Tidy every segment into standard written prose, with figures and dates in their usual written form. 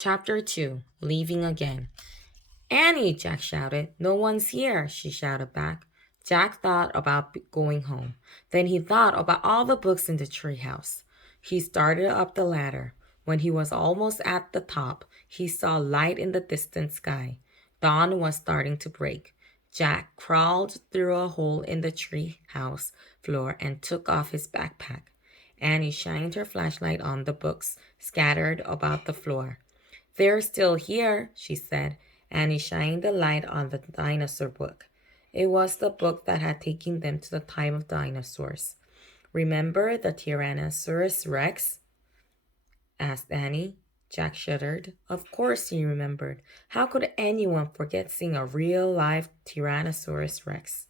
Chapter 2 Leaving Again. Annie, Jack shouted. No one's here, she shouted back. Jack thought about going home. Then he thought about all the books in the treehouse. He started up the ladder. When he was almost at the top, he saw light in the distant sky. Dawn was starting to break. Jack crawled through a hole in the treehouse floor and took off his backpack. Annie shined her flashlight on the books scattered about the floor. They're still here, she said, and he shined the light on the dinosaur book. It was the book that had taken them to the time of dinosaurs. Remember the Tyrannosaurus Rex? Asked Annie. Jack shuddered. Of course he remembered. How could anyone forget seeing a real live Tyrannosaurus Rex?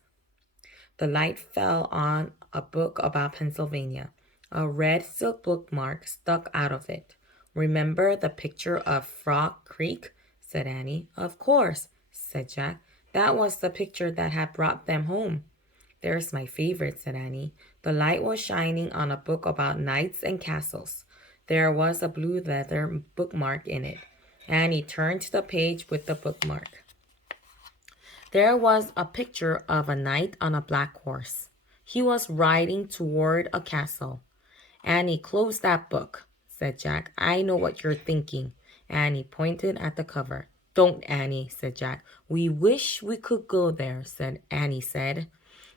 The light fell on a book about Pennsylvania. A red silk bookmark stuck out of it. Remember the picture of Frog Creek? Said Annie. Of course, said Jack. That was the picture that had brought them home. There's my favorite, said Annie. The light was shining on a book about knights and castles. There was a blue leather bookmark in it. Annie turned to the page with the bookmark. There was a picture of a knight on a black horse. He was riding toward a castle. Annie, close that book, said Jack. I know what you're thinking. Annie pointed at the cover. Don't, Annie, said Jack. We wish we could go there, Annie said.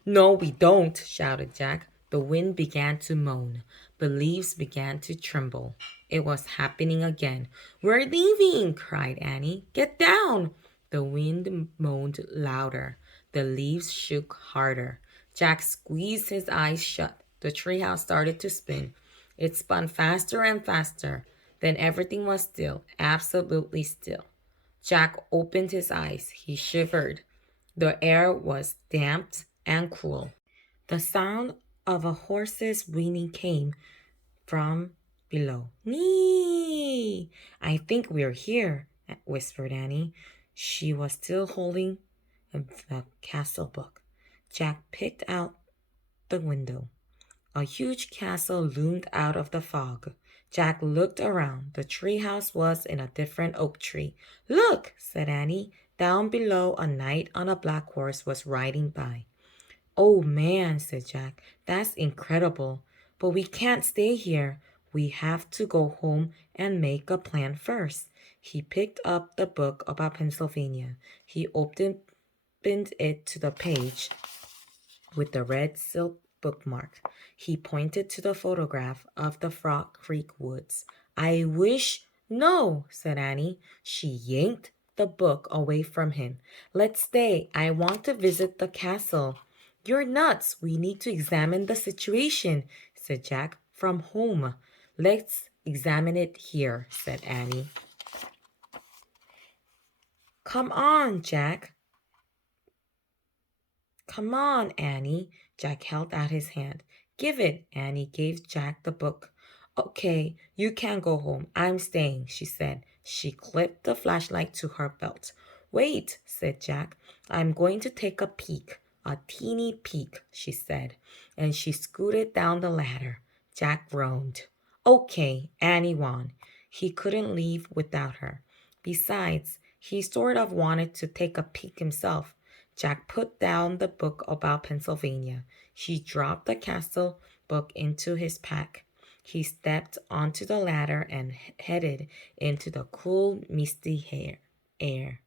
No, we don't, shouted Jack. The wind began to moan. The leaves began to tremble. It was happening again. We're leaving, cried Annie. Get down. The wind moaned louder. The leaves shook harder. Jack squeezed his eyes shut. The treehouse started to spin. It spun faster and faster. Then everything was still, absolutely still. Jack opened his eyes. He shivered. The air was damp and cool. The sound of a horse's whinny came from below. Nee! I think we're here, whispered Annie. She was still holding the castle book. Jack picked out the window. A huge castle loomed out of the fog. Jack looked around. The treehouse was in a different oak tree. Look, said Annie. Down below, a knight on a black horse was riding by. Oh man, said Jack, that's incredible. But we can't stay here. We have to go home and make a plan first. He picked up the book about Pennsylvania. He opened it to the page with the red silk bookmark. He pointed to the photograph of the Frog Creek woods. I wish. No, said Annie. She yanked the book away from him. Let's stay. I want to visit the castle. You're nuts. We need to examine the situation, said Jack. From home. Let's examine it here, said Annie. Come on, Jack. Come on, Annie. Jack held out his hand. Give it. Annie gave Jack the book. Okay, you can go home. I'm staying, she said. She clipped the flashlight to her belt. Wait, said Jack. I'm going to take a peek. A teeny peek, she said. And she scooted down the ladder. Jack groaned. Okay, Annie won. He couldn't leave without her. Besides, he sort of wanted to take a peek himself. Jack put down the book about Pennsylvania. He dropped the castle book into his pack. He stepped onto the ladder and headed into the cool, misty air.